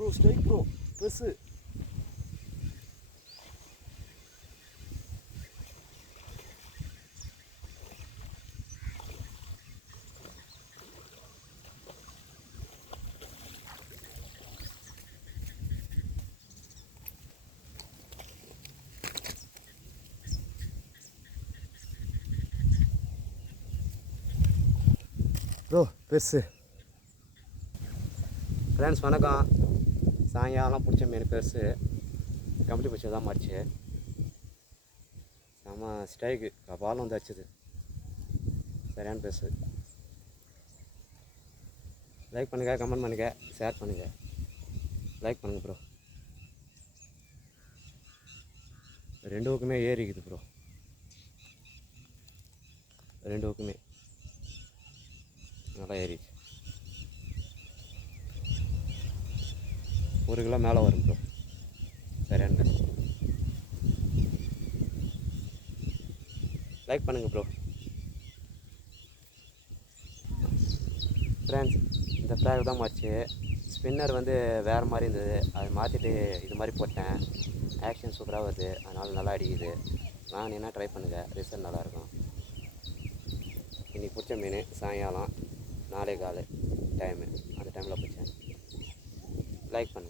Bro strike bro press bro பெருசு friends வணக்கம். சாயங்காலம் பிடிச்ச மீன் பெருசு கம்பளி பிடிச்சது தான் மாறிச்சு செம்ம ஸ்ட்ரைக்கு கபாலம் வந்து அடிச்சது சரியான பெருசு லைக் பண்ணுங்கள் கமெண்ட் பண்ணுங்கள் ஷேர் பண்ணுங்கள் லைக் பண்ணுங்கள் ப்ரோ ரெண்டு பக்கமே ஏறிக்குது ப்ரோ ரெண்டு பக்கமே நல்லா ஏறிச்சு. ஒரு கிலோ மேலே வரும் ப்ரோ வேறு என்ன? லைக் பண்ணுங்கள் ப்ரோ ஃப்ரெண்ட்ஸ் இந்த ஃப்ளாக் தான் மாச்சு. ஸ்பின்னர் வந்து வேறு மாதிரி இருந்தது. அதை மாற்றிட்டு இது மாதிரி போட்டேன். ஆக்ஷன் சூப்பராக வருது. அதனால் நல்லா அடிக்குது. நான் என்ன ட்ரை பண்ணுங்கள் ரிசல்ட் நல்லாயிருக்கும். இன்றைக்கி பிடிச்ச மீன் சாயங்காலம் நாளை காலை டைமு அந்த டைமில் பிடிச்சேன். லைக் பண்ணுங்கள்